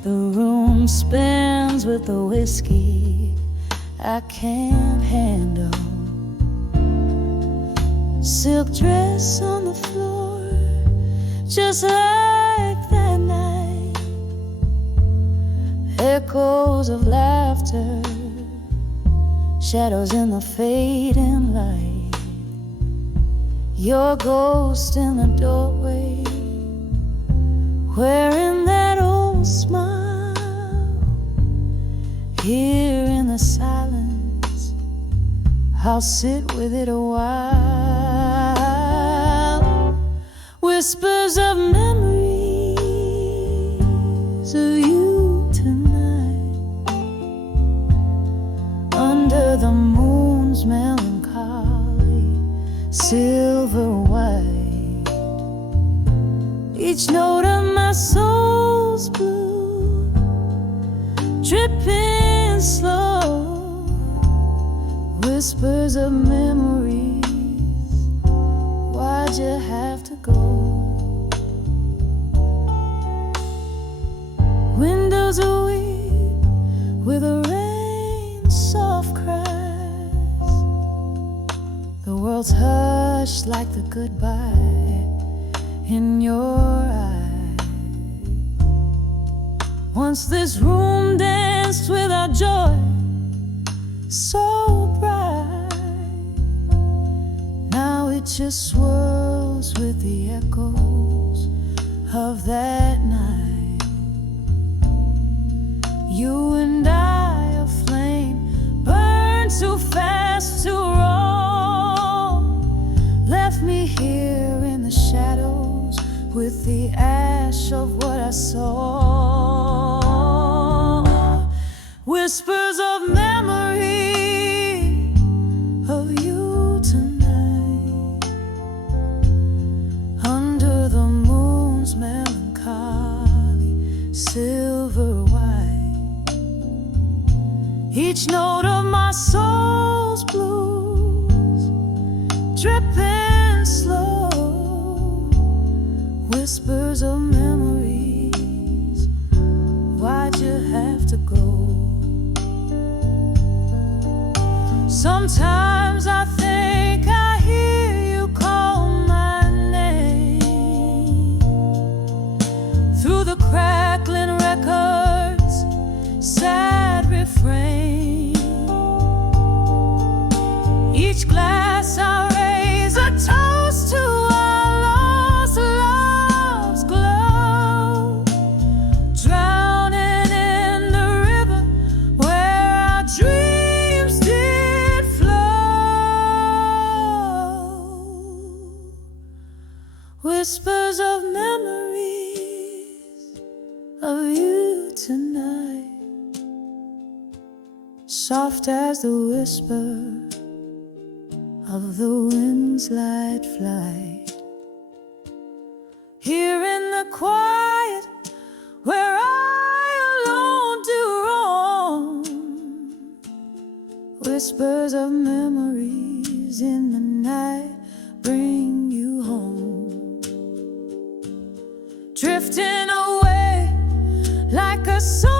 The room spins with the whiskey I can't handle. Silk dress on the floor, just like that night. Echoes of laughter, shadows in the fading light. Your ghost in the doorway, wearing that old smile. Here in the silence, I'll sit with it a while. Whispers of memories of you tonight, under the moon's melancholy silver white. Each note of my soul's blue, dripping slow. Whispers of memories, why'd you have to go? Windows are weep with the rain's soft cries. The world's hushed like the goodbye in your eyes. Once this room danced with our joy so bright, now it just swirls with the echoes of that night. You and I, a flame, burn too fast to roll. Left me here in the shadows with the ash of what I saw. Whispers of memory of you tonight, under the moon's melancholy silver white. Each note of my soul's blues, dripping slow. Whispers of memories, why'd you have to go? Sometimes I think I hear you call my name through the crackling records, sad refrain. Each glass I raise a toast to our lost love's glow, drowning in the river where our dreams did flow. Whispers of memories of you tonight, soft as the whisper of the wind's light flight. Here in the quiet where I alone do roam, whispers of memories in the night bring you home. Drifting away like a song